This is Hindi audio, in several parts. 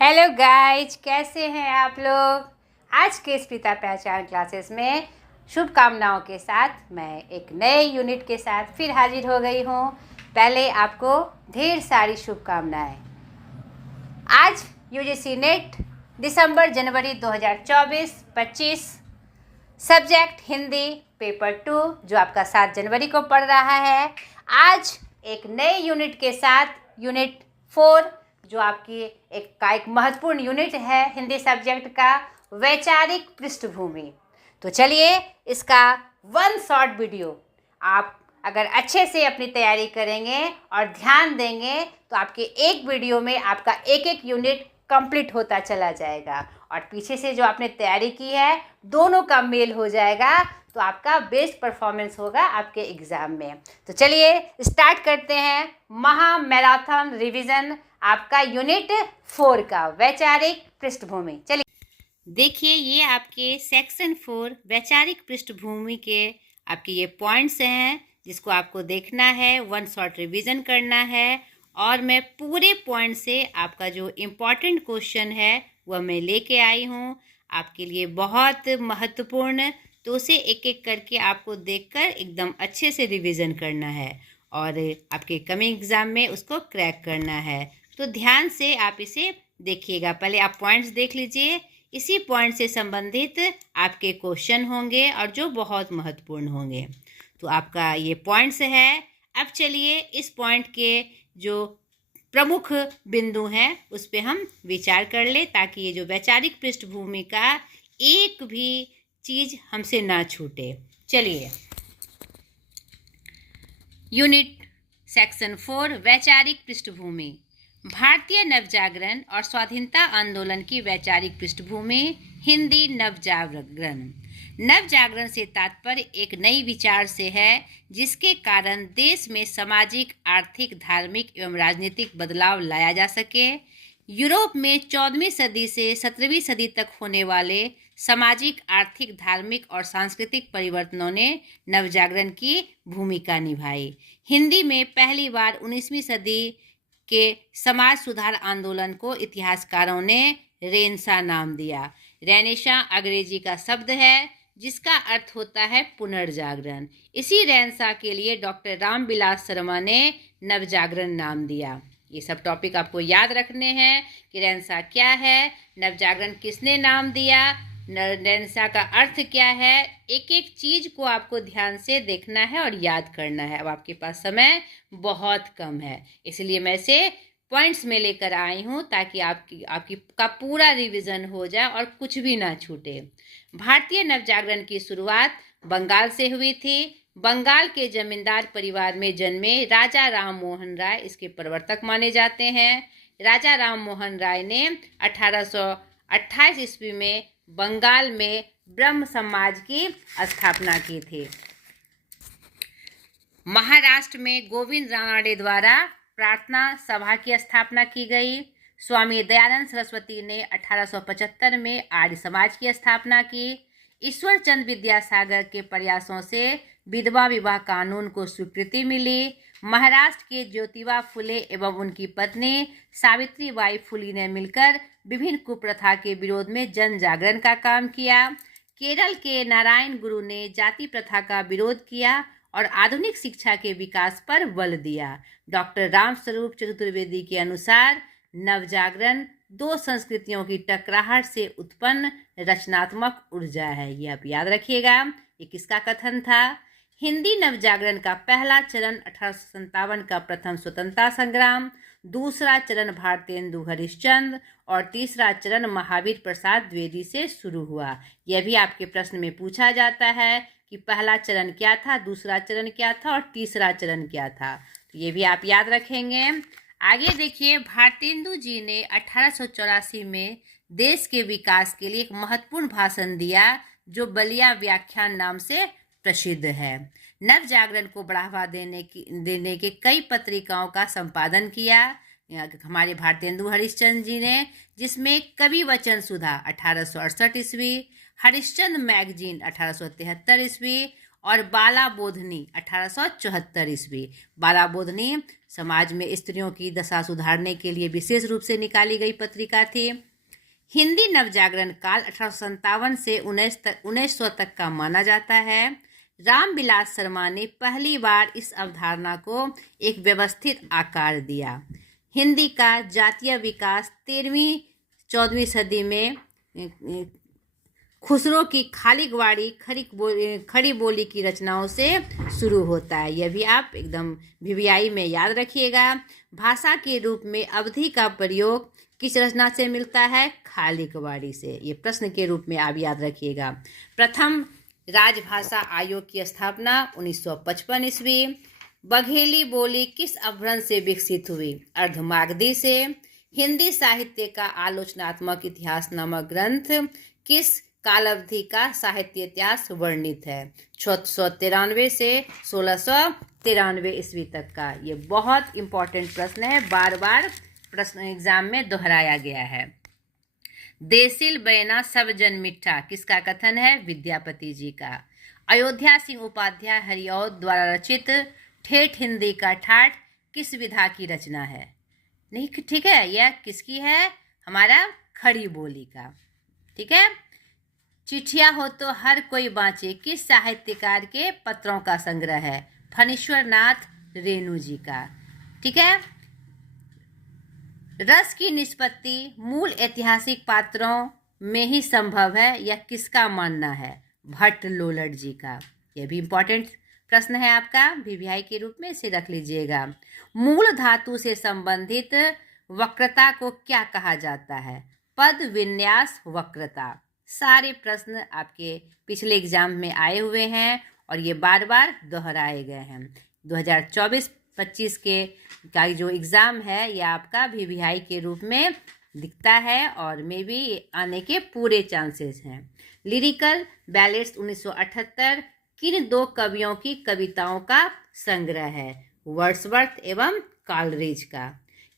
हेलो गाइज, कैसे हैं आप लोग। आज के स्पीता पहचान क्लासेस में शुभकामनाओं के साथ मैं एक नए यूनिट के साथ फिर हाजिर हो गई हूँ। पहले आपको ढेर सारी शुभकामनाएं। आज यूजीसी नेट दिसंबर जनवरी 2024-25 सब्जेक्ट हिंदी पेपर 2 जो आपका 7 जनवरी को पढ़ रहा है। आज एक नए यूनिट के साथ यूनिट 4 जो आपकी एक महत्वपूर्ण यूनिट है हिंदी सब्जेक्ट का, वैचारिक पृष्ठभूमि। तो चलिए इसका 1 शॉर्ट वीडियो आप अगर अच्छे से अपनी तैयारी करेंगे और ध्यान देंगे तो आपके एक वीडियो में आपका एक एक यूनिट कंप्लीट होता चला जाएगा और पीछे से जो आपने तैयारी की है दोनों का मेल हो जाएगा तो आपका बेस्ट परफॉर्मेंस होगा आपके एग्ज़ाम में। तो चलिए स्टार्ट करते हैं महा मैराथन रिवीजन आपका यूनिट 4 का वैचारिक पृष्ठभूमि। चलिए देखिए, ये आपके सेक्शन 4 वैचारिक पृष्ठभूमि के आपके ये पॉइंट्स हैं जिसको आपको देखना है, 1 शॉर्ट रिवीजन करना है और मैं पूरे पॉइंट से आपका जो इम्पॉर्टेंट क्वेश्चन है वह मैं लेके आई हूँ आपके लिए, बहुत महत्वपूर्ण। तो उसे एक एक करके आपको देखकर एकदम अच्छे से रिवीजन करना है और आपके कमिंग एग्ज़ाम में उसको क्रैक करना है। तो ध्यान से आप इसे देखिएगा। पहले आप पॉइंट्स देख लीजिए, इसी पॉइंट से संबंधित आपके क्वेश्चन होंगे और जो बहुत महत्वपूर्ण होंगे। तो आपका ये पॉइंट्स है। अब चलिए इस पॉइंट के जो प्रमुख बिंदु हैं उस पे हम विचार कर ले ताकि ये जो वैचारिक पृष्ठभूमि का एक भी चीज़ हमसे ना छूटे। चलिए यूनिट सेक्शन 4 वैचारिक पृष्ठभूमि, भारतीय नवजागरण और स्वाधीनता आंदोलन की वैचारिक पृष्ठभूमि, हिंदी नवजागरण। नवजागरण से तात्पर्य एक नई विचार से है जिसके कारण देश में सामाजिक, आर्थिक, धार्मिक एवं राजनीतिक बदलाव लाया जा सके। यूरोप में 14वीं सदी से 17वीं सदी तक होने वाले सामाजिक, आर्थिक, धार्मिक और सांस्कृतिक परिवर्तनों ने नवजागरण की भूमिका निभाई। हिंदी में पहली बार 19वीं सदी के समाज सुधार आंदोलन को इतिहासकारों ने रेनेसां नाम दिया। रेनेसां अंग्रेजी का शब्द है जिसका अर्थ होता है पुनर्जागरण। इसी रेनेसां के लिए डॉक्टर रामविलास शर्मा ने नवजागरण नाम दिया। ये सब टॉपिक आपको याद रखने हैं कि रेनेसां क्या है, नवजागरण किसने नाम दिया, रेनेसां का अर्थ क्या है। एक एक चीज़ को आपको ध्यान से देखना है और याद करना है। अब आपके पास समय बहुत कम है इसलिए मैं इसे पॉइंट्स में लेकर आई हूँ ताकि आपकी का पूरा रिवीजन हो जाए और कुछ भी ना छूटे। भारतीय नवजागरण की शुरुआत बंगाल से हुई थी। बंगाल के जमींदार परिवार में जन्मे राजा राम मोहन राय इसके प्रवर्तक माने जाते हैं। राजा राम मोहन राय ने 1828 ईस्वी में बंगाल में ब्रह्म समाज की स्थापना की थी। महाराष्ट्र में गोविंद रानडे द्वारा प्रार्थना सभा की स्थापना की गई। स्वामी दयानंद सरस्वती ने 1875 में आर्य समाज की स्थापना की। ईश्वर चंद्र विद्यासागर के प्रयासों से विधवा विवाह कानून को स्वीकृति मिली। महाराष्ट्र के ज्योतिबा फुले एवं उनकी पत्नी सावित्रीबाई फुले ने मिलकर विभिन्न कुप्रथा के विरोध में जन जागरण का काम किया। केरल के नारायण गुरु ने जाति प्रथा का विरोध किया और आधुनिक शिक्षा के विकास पर बल दिया। डॉक्टर रामस्वरूप चतुर्वेदी के अनुसार नवजागरण 2 संस्कृतियों की टकराहट से उत्पन्न रचनात्मक ऊर्जा है। ये आप याद रखिएगा। ये किसका कथन था? हिंदी नवजागरण का पहला चरण 1857 का प्रथम स्वतंत्रता संग्राम, दूसरा चरण भारतेंदु हरिश्चंद्र और तीसरा चरण महावीर प्रसाद द्विवेदी से शुरू हुआ। यह भी आपके प्रश्न में पूछा जाता है कि पहला चरण क्या था, दूसरा चरण क्या था और तीसरा चरण क्या था। तो ये भी आप याद रखेंगे। आगे देखिए, भारतेंदु जी ने 1884 में देश के विकास के लिए एक महत्वपूर्ण भाषण दिया जो बलिया व्याख्यान नाम से प्रसिद्ध है। नवजागरण को बढ़ावा देने के कई पत्रिकाओं का संपादन किया हमारे भारतेंदु हरिश्चंद्र जी ने, जिसमें कवि वचन सुधा 1868 ईस्वी, हरिश्चंद्र मैगजीन 1873 ईस्वी और बाला बोधनी 1874 ईस्वी। बाला बोधनी समाज में स्त्रियों की दशा सुधारने के लिए विशेष रूप से निकाली गई पत्रिका थी। हिंदी नवजागरण काल 1857 से 1900 तक का माना जाता है। रामविलास शर्मा ने पहली बार इस अवधारणा को एक व्यवस्थित आकार दिया। हिंदी का जातीय विकास 13वीं-14वीं सदी में खुसरो की खालिकवाड़ी खड़ी बोली की रचनाओं से शुरू होता है। यह भी आप एकदम वीवीआई में याद रखिएगा। भाषा के रूप में अवधि का प्रयोग किस रचना से मिलता है? खालिकवाड़ी से। ये प्रश्न के रूप में आप याद रखिएगा। प्रथम राजभाषा आयोग की स्थापना 1955 ईस्वी। बघेली बोली किस अपभ्रंश से विकसित हुई? अर्धमागधी से। हिंदी साहित्य का आलोचनात्मक इतिहास नामक ग्रंथ किस कालावधि का साहित्य इतिहास वर्णित है? 693 से 1693 ईस्वी तक का। ये बहुत इंपॉर्टेंट प्रश्न है, बार बार प्रश्न एग्जाम में दोहराया गया है। देसिल बयना सब जन मिठा किसका कथन है? विद्यापति जी का। अयोध्या सिंह उपाध्याय हरिऔध द्वारा रचित ठेठ हिंदी का ठाठ किस विधा की रचना है? नहीं, ठीक है, यह किसकी है? हमारा खड़ी बोली का। ठीक है। चिट्ठिया हो तो हर कोई बाँचे किस साहित्यकार के पत्रों का संग्रह है? फणीश्वर नाथ रेणु जी का। ठीक है। रस की निष्पत्ति मूल ऐतिहासिक पात्रों में ही संभव है, यह किसका मानना है? भट्ट लोलट जी का। यह भी इंपॉर्टेंट प्रश्न है आपका, वीवीआई के रूप में इसे रख लीजिएगा। मूल धातु से संबंधित वक्रता को क्या कहा जाता है? पद विन्यास वक्रता। सारे प्रश्न आपके पिछले एग्जाम में आए हुए हैं और ये बार बार दोहराए गए हैं। 2024-25 का जो एग्ज़ाम है ये आपका वीवीआई के रूप में दिखता है और मे भी आने के पूरे चांसेस हैं। लिरिकल बैलेट्स 1978 किन दो कवियों की कविताओं का संग्रह है? वर्ड्सवर्थ एवं कॉलरिज का।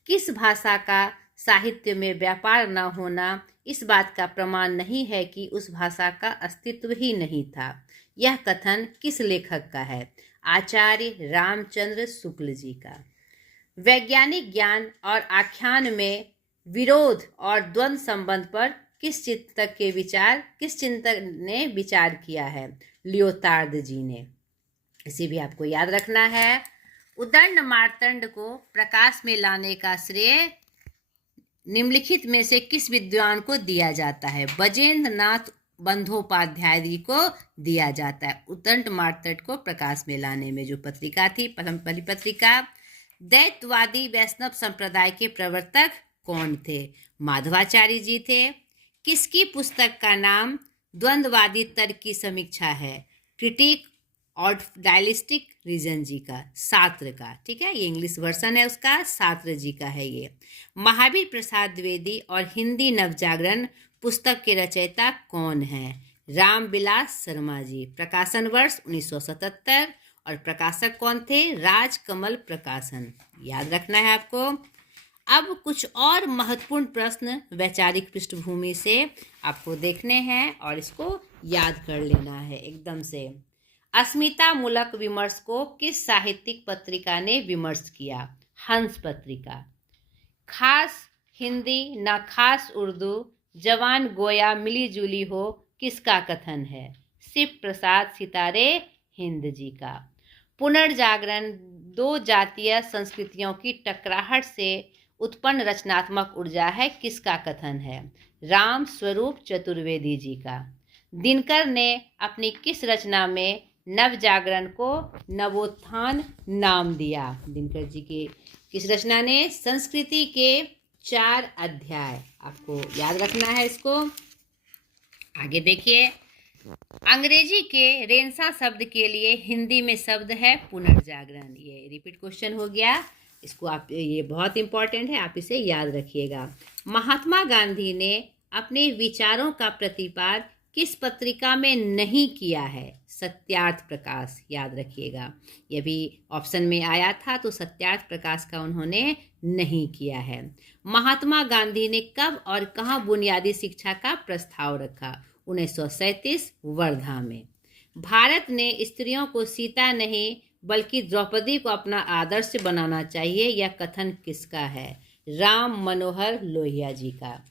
किस भाषा का साहित्य में व्यापार न होना इस बात का प्रमाण नहीं है कि उस भाषा का अस्तित्व ही नहीं था? यह कथन किस लेखक का है? आचार्य रामचंद्र शुक्ल जी का। वैज्ञानिक ज्ञान और आख्यान में विरोध और द्वंद्व संबंध पर किस चिंतक ने विचार किया है? लियोतार्द जी ने। इसे भी आपको याद रखना है। उदंड मार्तंड को प्रकाश में लाने का श्रेय निम्नलिखित में से किस विद्वान को दिया जाता है? बजेंद्र नाथ बंदोपाध्याय जी को दिया जाता है। उदंड मार्तंड को प्रकाश में लाने में जो पत्रिका थी, पहली पत्रिका। दैत्यवादी वैष्णव संप्रदाय के प्रवर्तक कौन थे? माधवाचार्य जी थे। किसकी पुस्तक का नाम द्वंद्ववादी तर्क की समीक्षा है? क्रिटिक ऑफ डायलिस्टिक रीजन जी का, सात्र का। ठीक है, ये इंग्लिश वर्जन है उसका, सात्र जी का है ये। महावीर प्रसाद द्विवेदी और हिंदी नवजागरण पुस्तक के रचयिता कौन है? रामविलास शर्मा जी। प्रकाशन वर्ष 1977 और प्रकाशक कौन थे? राजकमल प्रकाशन। याद रखना है आपको। अब कुछ और महत्वपूर्ण प्रश्न वैचारिक पृष्ठभूमि से आपको देखने हैं और इसको याद कर लेना है एकदम से। अस्मिता मूलक विमर्श को किस साहित्यिक पत्रिका ने विमर्श किया? हंस पत्रिका। खास हिंदी न खास उर्दू, जवान गोया मिली जुली हो किसका कथन है? शिव प्रसाद सितारे हिंद जी का। पुनर्जागरण दो जातीय संस्कृतियों की टकराहट से उत्पन्न रचनात्मक ऊर्जा है किसका कथन है? राम स्वरूप चतुर्वेदी जी का। दिनकर ने अपनी किस रचना में नवजागरण को नवोत्थान नाम दिया? दिनकर जी के किस रचना ने? संस्कृति के 4 अध्याय। आपको याद रखना है इसको। आगे देखिए, अंग्रेजी के रेनेसां शब्द के लिए हिंदी में शब्द है पुनर्जागरण। ये रिपीट क्वेश्चन हो गया, इसको आप, ये बहुत इंपॉर्टेंट है, आप इसे याद रखिएगा। महात्मा गांधी ने अपने विचारों का प्रतिपाद किस पत्रिका में नहीं किया है? सत्यार्थ प्रकाश। याद रखिएगा, ये भी ऑप्शन में आया था, तो सत्यार्थ प्रकाश का उन्होंने नहीं किया है। महात्मा गांधी ने कब और कहाँ बुनियादी शिक्षा का प्रस्ताव रखा? 1937 वर्धा में। भारत ने स्त्रियों को सीता नहीं बल्कि द्रौपदी को अपना आदर्श बनाना चाहिए, यह कथन किसका है? राम मनोहर लोहिया जी का।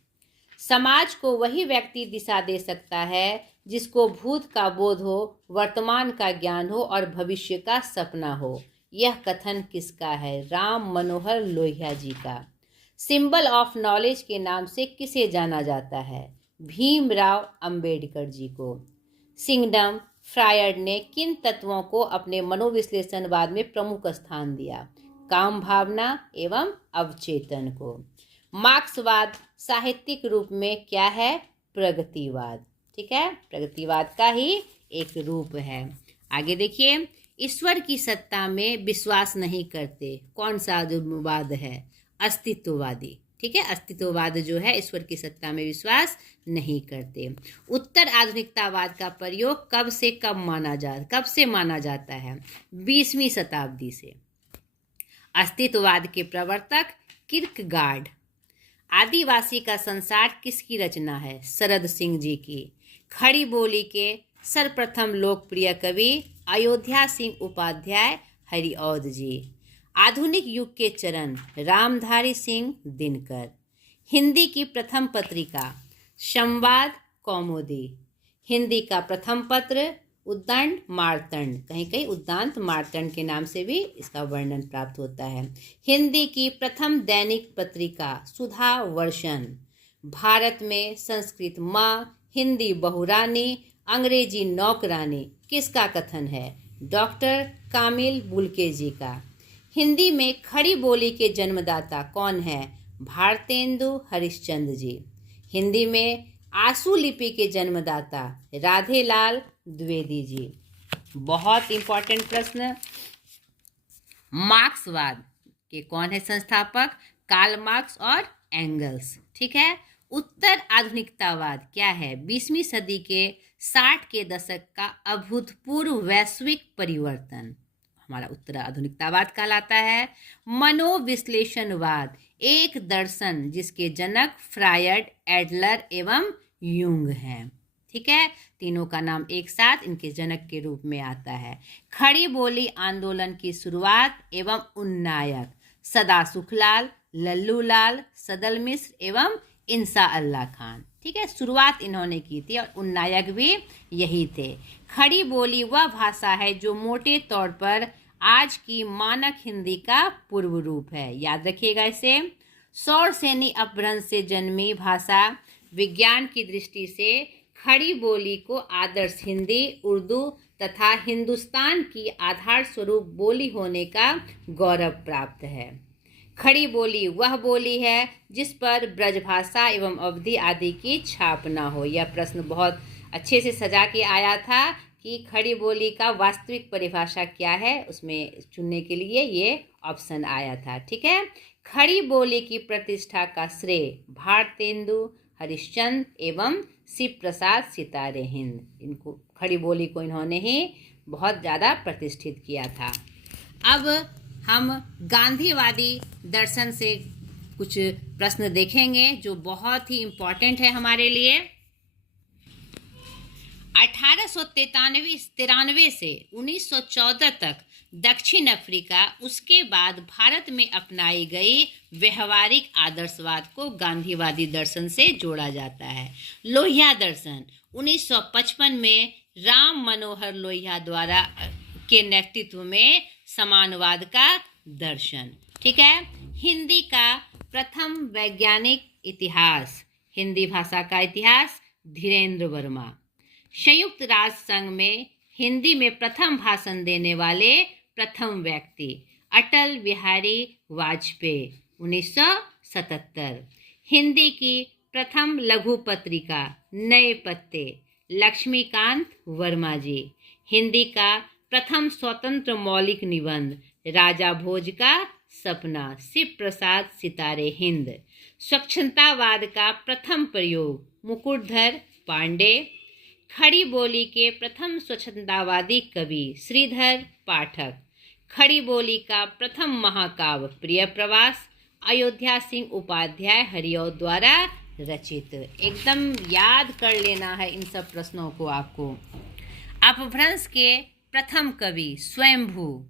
समाज को वही व्यक्ति दिशा दे सकता है जिसको भूत का बोध हो, वर्तमान का ज्ञान हो और भविष्य का सपना हो। यह कथन किसका है? राम मनोहर लोहिया जी का। सिंबल ऑफ नॉलेज के नाम से किसे जाना जाता है? भीमराव अंबेडकर जी को। सिंगडम फ्रायड ने किन तत्वों को अपने मनोविश्लेषणवाद में प्रमुख स्थान दिया? काम भावना एवं अवचेतन को। मार्क्सवाद साहित्यिक रूप में क्या है? प्रगतिवाद। ठीक है, प्रगतिवाद का ही एक रूप है। आगे देखिए, ईश्वर की सत्ता में विश्वास नहीं करते, कौन सा जो वाद है? अस्तित्ववादी। ठीक है, अस्तित्ववाद जो है ईश्वर की सत्ता में विश्वास नहीं करते। उत्तर आधुनिकतावाद का प्रयोग कब से माना जाता है? 20वीं शताब्दी से। अस्तित्ववाद के प्रवर्तक किर्कगार्ड। आदिवासी का संसार किसकी रचना है? शरद सिंह जी की। खड़ी बोली के सर्वप्रथम लोकप्रिय कवि अयोध्या सिंह उपाध्याय हरिऔध जी। आधुनिक युग के चरण रामधारी सिंह दिनकर। हिंदी की प्रथम पत्रिका संवाद कौमुदी। हिंदी का प्रथम पत्र उद्दंड मार्तंड, कहीं कहीं उद्दांत मार्तंड के नाम से भी इसका वर्णन प्राप्त होता है। हिंदी की प्रथम दैनिक पत्रिका सुधा वर्षन। भारत में संस्कृत माँ, हिंदी बहुरानी, अंग्रेजी नौकरानी, किसका कथन है? डॉक्टर कामिल बुल्के जी का। हिंदी में खड़ी बोली के जन्मदाता कौन है? भारतेंदु हरिश्चंद्र जी। हिंदी में आशु लिपि के जन्मदाता राधेलाल द्विवेदी जी। बहुत इंपॉर्टेंट प्रश्न। मार्क्सवाद के कौन है संस्थापक? कार्ल मार्क्स और एंगल्स। ठीक है। उत्तर आधुनिकतावाद क्या है? 20वीं सदी के 60 के दशक का अभूतपूर्व वैश्विक परिवर्तन हमारा उत्तर आधुनिकतावाद कहलाता है। मनोविश्लेषणवाद एक दर्शन जिसके जनक फ्रायड, एडलर एवं यूंग हैं। ठीक है, तीनों का नाम एक साथ इनके जनक के रूप में आता है। खड़ी बोली आंदोलन की शुरुआत एवं उन्नायक सदा सुखलाल, लल्लू लाल, सदल मिश्र एवं इंसा अल्लाह खान। ठीक है, शुरुआत इन्होंने की थी और उन्नायक भी यही थे। खड़ी बोली वह भाषा है जो मोटे तौर पर आज की मानक हिंदी का पूर्व रूप है। याद रखिएगा इसे। सौरसेनी अपभ्रंश से जन्मी भाषा विज्ञान की दृष्टि से खड़ी बोली को आदर्श हिंदी, उर्दू तथा हिंदुस्तान की आधार स्वरूप बोली होने का गौरव प्राप्त है। खड़ी बोली वह बोली है जिस पर ब्रजभाषा एवं अवधि आदि की छाप न हो। यह प्रश्न बहुत अच्छे से सजा के आया था कि खड़ी बोली का वास्तविक परिभाषा क्या है, उसमें चुनने के लिए ये ऑप्शन आया था। ठीक है, खड़ी बोली की प्रतिष्ठा का श्रेय भारतेंदु हरिश्चंद्र एवं शिव प्रसाद सितारे हिंद, इनको खड़ी बोली को इन्होंने ही बहुत ज़्यादा प्रतिष्ठित किया था। अब हम गांधीवादी दर्शन से कुछ प्रश्न देखेंगे जो बहुत ही इम्पोर्टेंट है हमारे लिए। 1893 से 1914 तक दक्षिण अफ्रीका, उसके बाद भारत में अपनाई गई व्यवहारिक आदर्शवाद को गांधीवादी दर्शन से जोड़ा जाता है। लोहिया दर्शन 1955 में राम मनोहर लोहिया द्वारा के नेतृत्व में समानवाद का दर्शन। ठीक है, हिंदी का प्रथम वैज्ञानिक इतिहास, हिंदी भाषा का इतिहास धीरेन्द्र वर्मा। संयुक्त राष्ट्र संघ में हिंदी में प्रथम भाषण देने वाले प्रथम व्यक्ति अटल बिहारी वाजपेयी 1977। हिंदी की प्रथम लघु पत्रिका नए पत्ते लक्ष्मीकांत वर्मा जी। हिंदी का प्रथम स्वतंत्र मौलिक निबंध राजा भोज का सपना शिव प्रसाद सितारे हिंद। स्वच्छंदतावाद का प्रथम प्रयोग मुकुटधर पांडे। खड़ी बोली के प्रथम स्वच्छंदतावादी कवि श्रीधर पाठक। खड़ी बोली का प्रथम महाकाव्य प्रिय प्रवास अयोध्या सिंह उपाध्याय हरिऔध द्वारा रचित। एकदम याद कर लेना है इन सब प्रश्नों को आपको। अपभ्रंश के प्रथम कवि स्वयंभू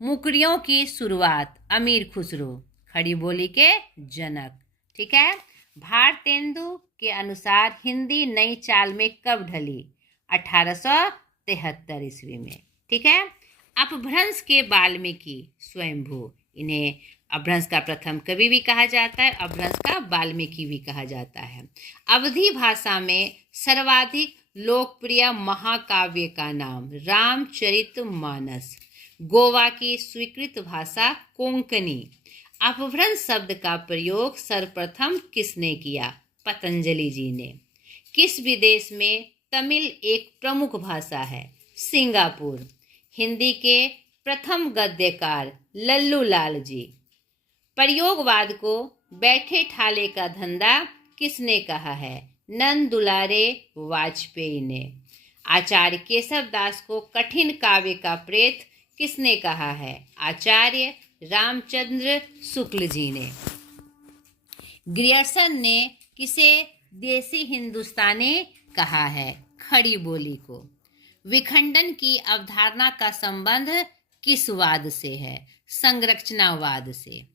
मुकरियों की शुरुआत अमीर खुसरो, खड़ी बोली के जनक। ठीक है। भारतेंदु के अनुसार हिंदी नई चाल में कब ढली? 1873 ईस्वी में। ठीक है। अपभ्रंश के वाल्मीकि स्वयंभू, इन्हें अपभ्रंश का प्रथम कवि भी कहा जाता है, अपभ्रंश का वाल्मीकि भी कहा जाता है। अवधी भाषा में सर्वाधिक लोकप्रिय महाकाव्य का नाम रामचरितमानस। गोवा की स्वीकृत भाषा कोंकणी। अपभ्रंश शब्द का प्रयोग सर्वप्रथम किसने किया? पतंजलि जी ने। किस विदेश में तमिल एक प्रमुख भाषा है? सिंगापुर। हिंदी के प्रथम गद्यकार लल्लू लाल जी। प्रयोगवाद को बैठे ठाले का धंधा किसने कहा है? नंद दुलारे वाजपेयी ने। आचार्य केशव दास को कठिन काव्य का प्रेत किसने कहा है? आचार्य रामचंद्र शुक्ल जी ने। ग्रियर्सन ने किसे देसी हिंदुस्तानी कहा है? खड़ी बोली को। विखंडन की अवधारणा का संबंध किस वाद से है? संरचनावाद से।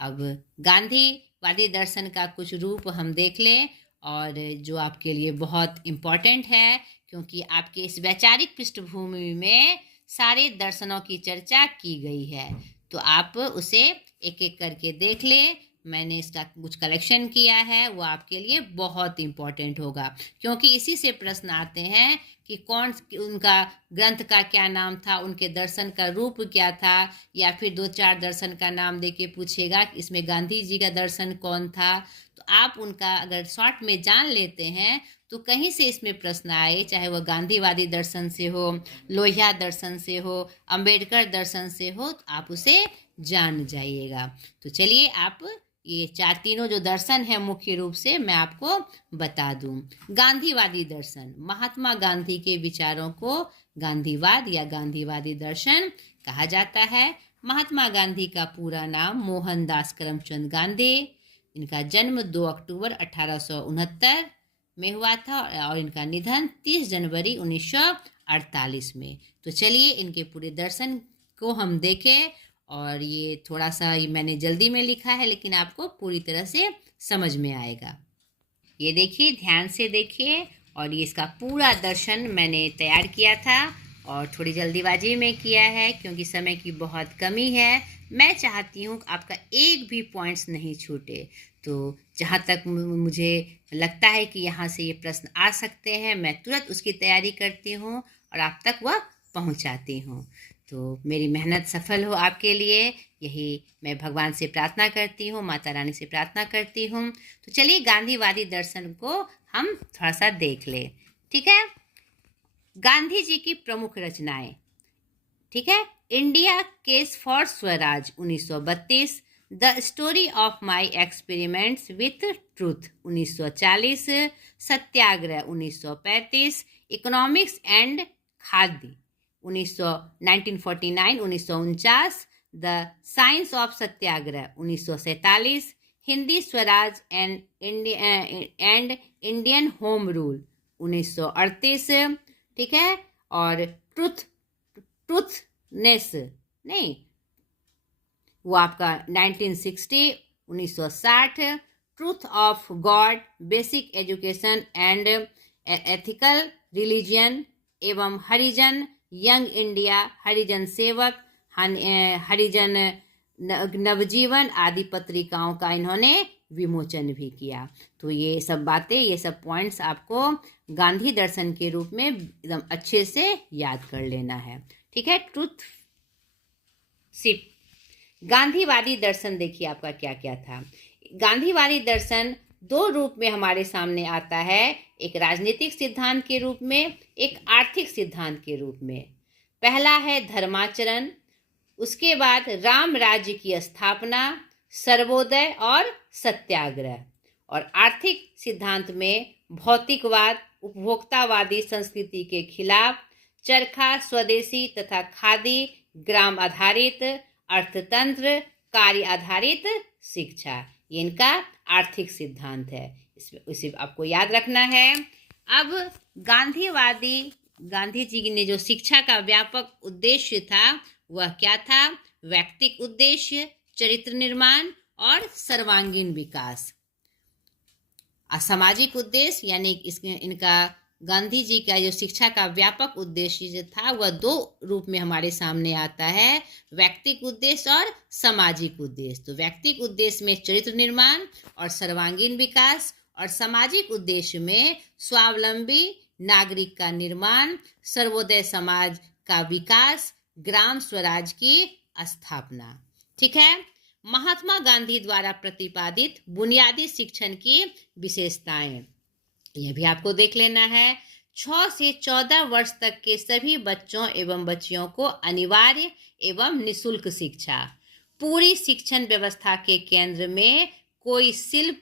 अब गांधीवादी दर्शन का कुछ रूप हम देख लें, और जो आपके लिए बहुत इम्पोर्टेंट है, क्योंकि आपके इस वैचारिक पृष्ठभूमि में सारे दर्शनों की चर्चा की गई है, तो आप उसे एक एक करके देख लें। मैंने इसका कुछ कलेक्शन किया है, वो आपके लिए बहुत इम्पोर्टेंट होगा, क्योंकि इसी से प्रश्न आते हैं कि कौन उनका ग्रंथ का क्या नाम था, उनके दर्शन का रूप क्या था, या फिर 2-4 दर्शन का नाम देके पूछेगा कि इसमें गांधी जी का दर्शन कौन था। तो आप उनका अगर शॉर्ट में जान लेते हैं तो कहीं से इसमें प्रश्न आए, चाहे वह गांधीवादी दर्शन से हो, लोहिया दर्शन से हो, अंबेडकर दर्शन से हो, तो आप उसे जान जाइएगा। तो चलिए, आप ये तीनों जो दर्शन है मुख्य रूप से मैं आपको बता दूं। गांधीवादी दर्शन, महात्मा गांधी के विचारों को गांधीवाद या गांधीवादी दर्शन कहा जाता है। महात्मा गांधी का पूरा नाम मोहनदास करमचंद गांधी। इनका जन्म 2 अक्टूबर 1869 में हुआ था और इनका निधन 30 जनवरी 1948 में। तो चलिए, इनके पूरे दर्शन को हम देखें, और ये थोड़ा सा मैंने जल्दी में लिखा है, लेकिन आपको पूरी तरह से समझ में आएगा। ये देखिए, ध्यान से देखिए, और ये इसका पूरा दर्शन मैंने तैयार किया था और थोड़ी जल्दीबाजी में किया है, क्योंकि समय की बहुत कमी है। मैं चाहती हूँ कि आपका एक भी पॉइंट्स नहीं छूटे। तो जहाँ तक मुझे लगता है कि यहाँ से ये प्रश्न आ सकते हैं, मैं तुरंत उसकी तैयारी करती हूँ और आप तक वह पहुँचाती हूँ। तो मेरी मेहनत सफल हो आपके लिए, यही मैं भगवान से प्रार्थना करती हूँ, माता रानी से प्रार्थना करती हूँ। तो चलिए, गांधीवादी दर्शन को हम थोड़ा सा देख ले। ठीक है। गांधी जी की प्रमुख रचनाएं। ठीक है। India case for Swaraj 1932, the story of my experiments with truth 1940, Satyagraha 1935, economics and khadi 1949, the science of Satyagraha 1947, Hindi Swaraj and Indian home rule 1938। ठीक है। और ट्रूथनेस नहीं, वो आपका 1960, truth of God, basic education and ethical religion एवं हरिजन, यंग इंडिया, हरिजन सेवक, हरिजन नवजीवन आदि पत्रिकाओं का इन्होंने विमोचन भी किया। तो ये सब बातें, ये सब पॉइंट्स आपको गांधी दर्शन के रूप में एकदम अच्छे से याद कर लेना है। ठीक है। Truth sit. गांधीवादी दर्शन देखिए आपका क्या क्या था। गांधीवादी दर्शन 2 रूप में हमारे सामने आता है, एक राजनीतिक सिद्धांत के रूप में, एक आर्थिक सिद्धांत के रूप में। पहला है धर्माचरण, उसके बाद राम राज्य की स्थापना, सर्वोदय और सत्याग्रह। और आर्थिक सिद्धांत में भौतिकवाद, उपभोक्तावादी संस्कृति के खिलाफ, चरखा, स्वदेशी तथा खादी, ग्राम आधारित अर्थतंत्र, कार्य आधारित शिक्षा, ये इनका आर्थिक सिद्धांत है। इसे आपको याद रखना है। अब गांधी जी ने जो शिक्षा का व्यापक उद्देश्य था वह क्या था? व्यक्तिक उद्देश्य, चरित्र निर्माण और सर्वांगीण विकास। सामाजिक उद्देश्य यानी इनका गांधी जी का जो शिक्षा का व्यापक उद्देश्य जो था वह दो रूप में हमारे सामने आता है, व्यक्तिक उद्देश्य और सामाजिक उद्देश्य। तो व्यक्तिक उद्देश्य में चरित्र निर्माण और सर्वांगीण विकास, और सामाजिक उद्देश्य में स्वावलंबी नागरिक का निर्माण, सर्वोदय समाज का विकास, ग्राम स्वराज की स्थापना। ठीक है। महात्मा गांधी द्वारा प्रतिपादित बुनियादी शिक्षण की विशेषताएं, यह भी आपको देख लेना है। 6 से 14 वर्ष तक के सभी बच्चों एवं बच्चियों को अनिवार्य एवं निशुल्क शिक्षा। पूरी शिक्षण व्यवस्था के केंद्र में कोई शिल्प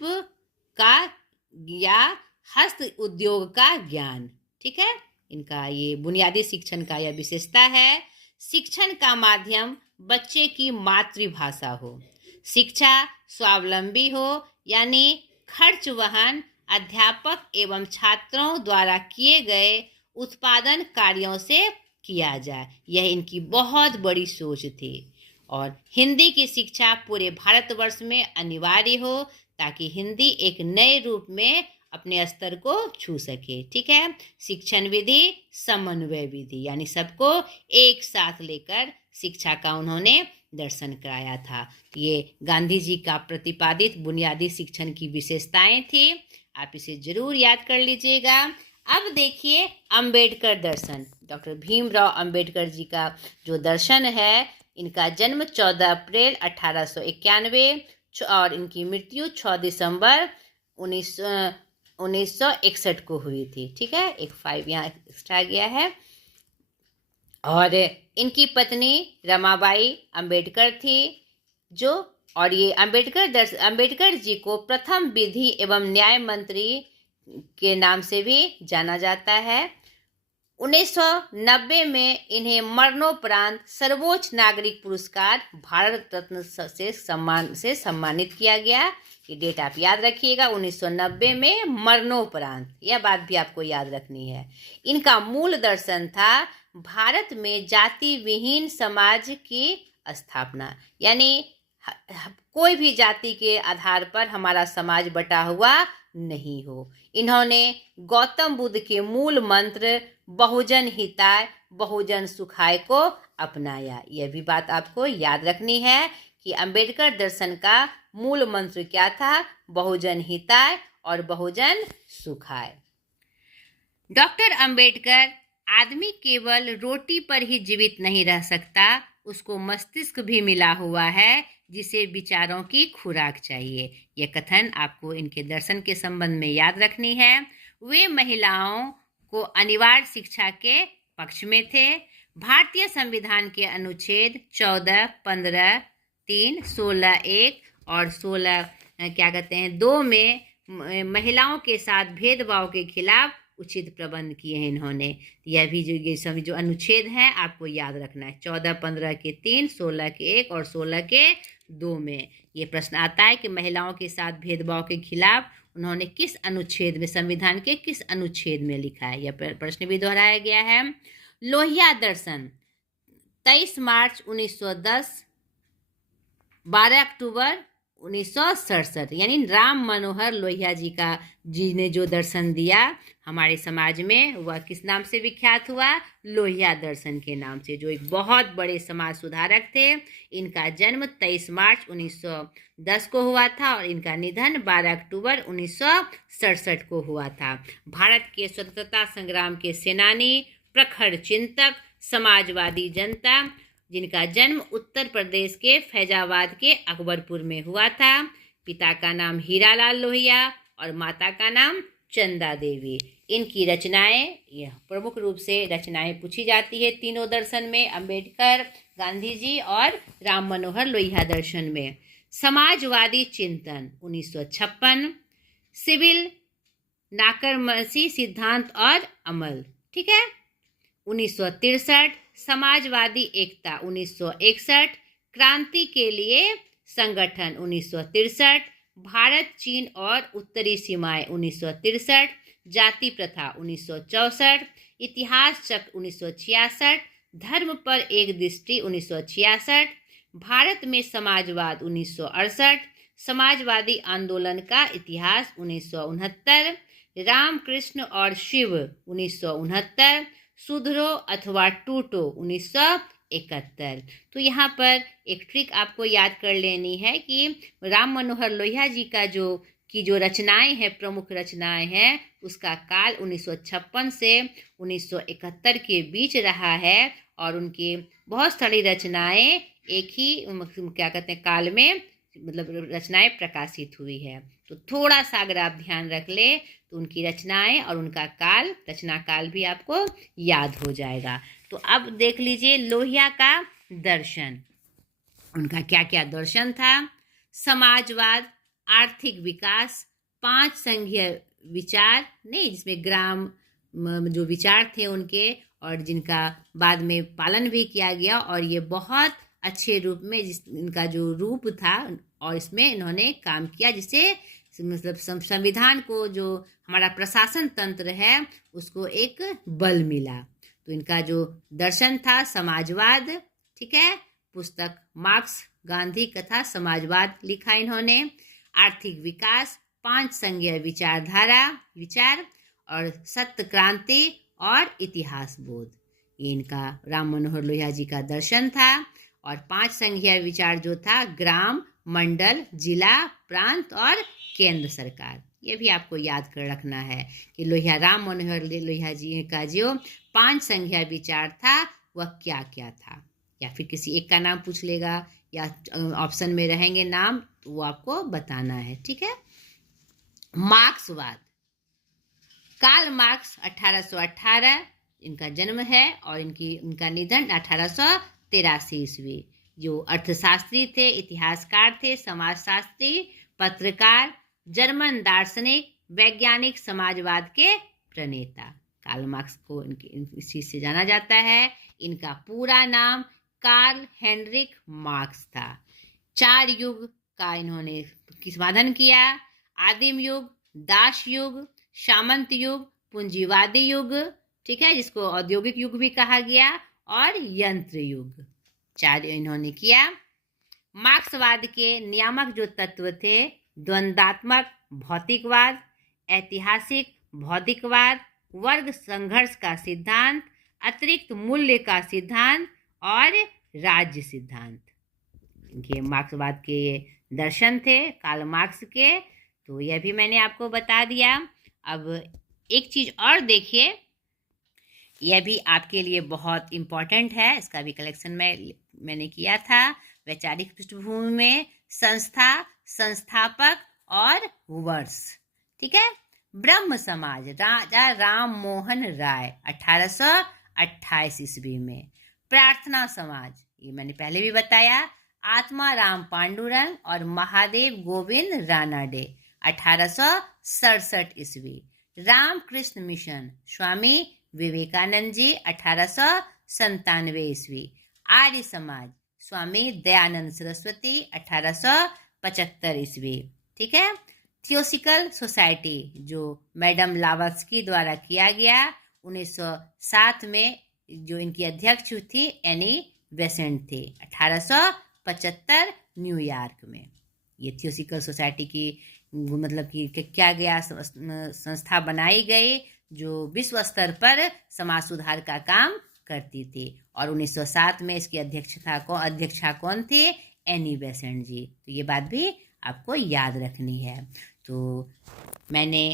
का या हस्त उद्योग का ज्ञान। ठीक है, इनका ये बुनियादी शिक्षण का यह विशेषता है। शिक्षण का माध्यम बच्चे की मातृभाषा हो, शिक्षा स्वावलंबी हो यानी खर्च वहन अध्यापक एवं छात्रों द्वारा किए गए उत्पादन कार्यों से किया जाए, यह इनकी बहुत बड़ी सोच थी। और हिंदी की शिक्षा पूरे भारतवर्ष में अनिवार्य हो ताकि हिंदी एक नए रूप में अपने स्तर को छू सके। ठीक है। शिक्षण विधि समन्वय विधि यानी सबको एक साथ लेकर शिक्षा का उन्होंने दर्शन कराया था। ये गांधी जी का प्रतिपादित बुनियादी शिक्षण की विशेषताएं थी, आप इसे जरूर याद कर लीजिएगा। अब देखिए अंबेडकर दर्शन। डॉक्टर भीमराव अंबेडकर जी का जो दर्शन है, इनका जन्म 14 अप्रैल 1891 और इनकी मृत्यु 6 दिसंबर 1961 को हुई थी। ठीक है, एक 5 यहाँ एक्स्ट्रा गया है। और इनकी पत्नी रमाबाई अंबेडकर थी जो, और ये अंबेडकर जी को प्रथम विधि एवं न्याय मंत्री के नाम से भी जाना जाता है। 1990 में इन्हें मरणोपरांत सर्वोच्च नागरिक पुरस्कार भारत रत्न से सम्मानित किया गया। ये डेट आप याद रखिएगा, 1990 में मरणोपरांत, यह बात भी आपको याद रखनी है। इनका मूल दर्शन था भारत में जाति विहीन समाज की स्थापना, यानी कोई भी जाति के आधार पर हमारा समाज बटा हुआ नहीं हो। इन्होंने गौतम बुद्ध के मूल मंत्र बहुजन हिताय बहुजन सुखाय को अपनाया। यह भी बात आपको याद रखनी है कि अंबेडकर दर्शन का मूल मंत्र क्या था? बहुजन हिताय और बहुजन सुखाय। डॉक्टर अंबेडकर, आदमी केवल रोटी पर ही जीवित नहीं रह सकता, उसको मस्तिष्क भी मिला हुआ है जिसे विचारों की खुराक चाहिए। यह कथन आपको इनके दर्शन के संबंध में याद रखनी है। वे महिलाओं को अनिवार्य शिक्षा के पक्ष में थे। भारतीय संविधान के अनुच्छेद 14, 15, 3, 16, 1 और 16 2 में महिलाओं के साथ भेदभाव के खिलाफ उचित प्रबंध किए हैं इन्होंने। यह भी ये सभी जो अनुच्छेद हैं आपको याद रखना है। 14, 15 के 3, 16 के 1 और 16 के 2 में ये प्रश्न आता है कि महिलाओं के साथ भेदभाव के खिलाफ उन्होंने किस अनुच्छेद में, संविधान के किस अनुच्छेद में लिखा है। यह प्रश्न भी दोहराया गया है। लोहिया दर्शन 23 मार्च 1910, 12 अक्टूबर 1967, यानी राम मनोहर लोहिया जी ने जो दर्शन दिया हमारे समाज में, वह किस नाम से विख्यात हुआ? लोहिया दर्शन के नाम से, जो एक बहुत बड़े समाज सुधारक थे। इनका जन्म 23 मार्च 1910 को हुआ था और इनका निधन 12 अक्टूबर 1967 को हुआ था। भारत के स्वतंत्रता संग्राम के सेनानी, प्रखर चिंतक, समाजवादी जनता, जिनका जन्म उत्तर प्रदेश के फैजाबाद के अकबरपुर में हुआ था। पिता का नाम हीरालाल लोहिया और माता का नाम चंदा देवी। इनकी रचनाएं, यह प्रमुख रूप से रचनाएं पूछी जाती है तीनों दर्शन में, अंबेडकर, गांधी जी और राम मनोहर लोहिया दर्शन में। समाजवादी चिंतन 1956, सिविल नाकरमसी सिद्धांत और अमल, ठीक है। 1963 समाजवादी एकता 1961, क्रांति के लिए संगठन 1963, भारत चीन और उत्तरी सीमाएं 1963, जाति प्रथा 1964, इतिहास चक्र 1966, धर्म पर एक दृष्टि 1966, भारत में समाजवाद 1968, समाजवादी आंदोलन का इतिहास 1969, रामकृष्ण और शिव 1969, सुधरो अथवा टूटो 1971। तो यहाँ पर एक ट्रिक आपको याद कर लेनी है कि राम मनोहर लोहिया जी का जो रचनाएं हैं, प्रमुख रचनाएं हैं, उसका काल 1956 से 1971 के बीच रहा है और उनकी बहुत सारी रचनाएं एक ही क्या कहते हैं काल में मतलब रचनाएं प्रकाशित हुई है। तो थोड़ा सा अगर आप ध्यान रख ले तो उनकी रचनाएं और उनका काल, रचना काल भी आपको याद हो जाएगा। तो अब देख लीजिए लोहिया का दर्शन, उनका क्या क्या दर्शन था। समाजवाद, आर्थिक विकास, 5 संघीय विचार नहीं, जिसमें ग्राम जो विचार थे उनके और जिनका बाद में पालन भी किया गया, और ये बहुत अच्छे रूप में इनका जो रूप था और इसमें इन्होंने काम किया, जिससे मतलब संविधान को, जो हमारा प्रशासन तंत्र है, उसको एक बल मिला। तो इनका जो दर्शन था समाजवाद, ठीक है, पुस्तक मार्क्स, गांधी कथा समाजवाद लिखा इन्होंने। आर्थिक विकास, 5 संघीय विचार और सत्य क्रांति और इतिहास बोध, ये इनका राम मनोहर लोहिया जी का दर्शन था। और 5 संघीय विचार जो था ग्राम, मंडल, जिला, प्रांत और केंद्र सरकार, ये भी आपको याद कर रखना है कि राम मनोहर लोहिया जी का जो 5 संघीय विचार था वह क्या क्या था। या फिर किसी एक का नाम पूछ लेगा या ऑप्शन में रहेंगे नाम, तो वो आपको बताना है, ठीक है। मार्क्सवाद, कार्ल मार्क्स 1818 इनका जन्म है और इनका निधन 1883 ईस्वी। जो अर्थशास्त्री थे, इतिहासकार थे, समाजशास्त्री, पत्रकार, जर्मन दार्शनिक, वैज्ञानिक, समाजवाद के प्रणेता। कार्ल मार्क्स को इस चीज से जाना जाता है। इनका पूरा नाम कार्ल हेनरिक मार्क्स था। 4 युग का इन्होंने समाधान किया। आदिम युग, दास युग, सामंत युग, पूंजीवादी युग, ठीक है, जिसको औद्योगिक युग भी कहा गया, और यंत्र युग, 4 इन्होंने किया। मार्क्सवाद के नियामक जो तत्व थे, द्वंद्वात्मक भौतिकवाद, ऐतिहासिक भौतिकवाद, वर्ग संघर्ष का सिद्धांत, अतिरिक्त मूल्य का सिद्धांत और राज्य सिद्धांत, इनके मार्क्सवाद के दर्शन थे कार्ल मार्क्स के। तो यह भी मैंने आपको बता दिया। अब एक चीज और देखिए, यह भी आपके लिए बहुत इम्पोर्टेंट है, इसका भी कलेक्शन मैंने किया था। वैचारिक पृष्ठभूमि में संस्था, संस्थापक और वर्ष, ठीक है। ब्रह्म समाज, राजा राम मोहन राय 1828 ईस्वी में। प्रार्थना समाज, ये मैंने पहले भी बताया, आत्मा राम पांडुरंग और महादेव गोविंद रानाडे 1867 ईस्वी। रामकृष्ण मिशन, स्वामी विवेकानंद जी 1897 ईस्वी। आर्य समाज, स्वामी दयानंद सरस्वती 1875 ईस्वी, ठीक है। थियोसॉफिकल सोसाइटी, जो मैडम लावस्की द्वारा किया गया 1907 में, जो इनकी अध्यक्ष थी एनी बेसेंट थी, 1875 न्यूयॉर्क में। ये थियोसॉफिकल सोसाइटी की मतलब कि क्या गया संस्था बनाई गई जो विश्व स्तर पर समाज सुधार का काम करती थी, और 1907 में इसकी अध्यक्षा कौन थी? एनी बेसेंट जी। तो ये बात भी आपको याद रखनी है। तो मैंने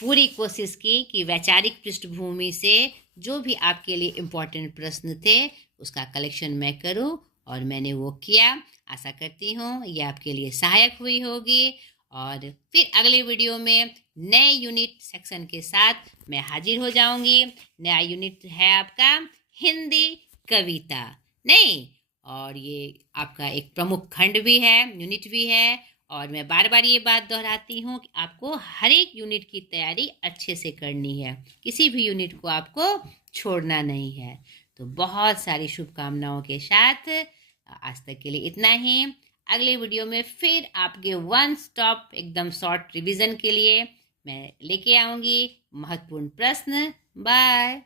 पूरी कोशिश की कि वैचारिक पृष्ठभूमि से जो भी आपके लिए इम्पोर्टेंट प्रश्न थे उसका कलेक्शन मैं करूं, और मैंने वो किया। आशा करती हूँ ये आपके लिए सहायक हुई होगी, और फिर अगले वीडियो में नए यूनिट सेक्शन के साथ मैं हाजिर हो जाऊंगी। नया यूनिट है आपका हिंदी कविता, नहीं, और ये आपका एक प्रमुख खंड भी है, यूनिट भी है। और मैं बार बार ये बात दोहराती हूँ कि आपको हर एक यूनिट की तैयारी अच्छे से करनी है, किसी भी यूनिट को आपको छोड़ना नहीं है। तो बहुत सारी शुभकामनाओं के साथ आज तक के लिए इतना ही। अगले वीडियो में फिर आपके 1 स्टॉप एकदम शॉर्ट रिवीजन के लिए मैं लेके आऊँगी महत्वपूर्ण प्रश्न। बाय।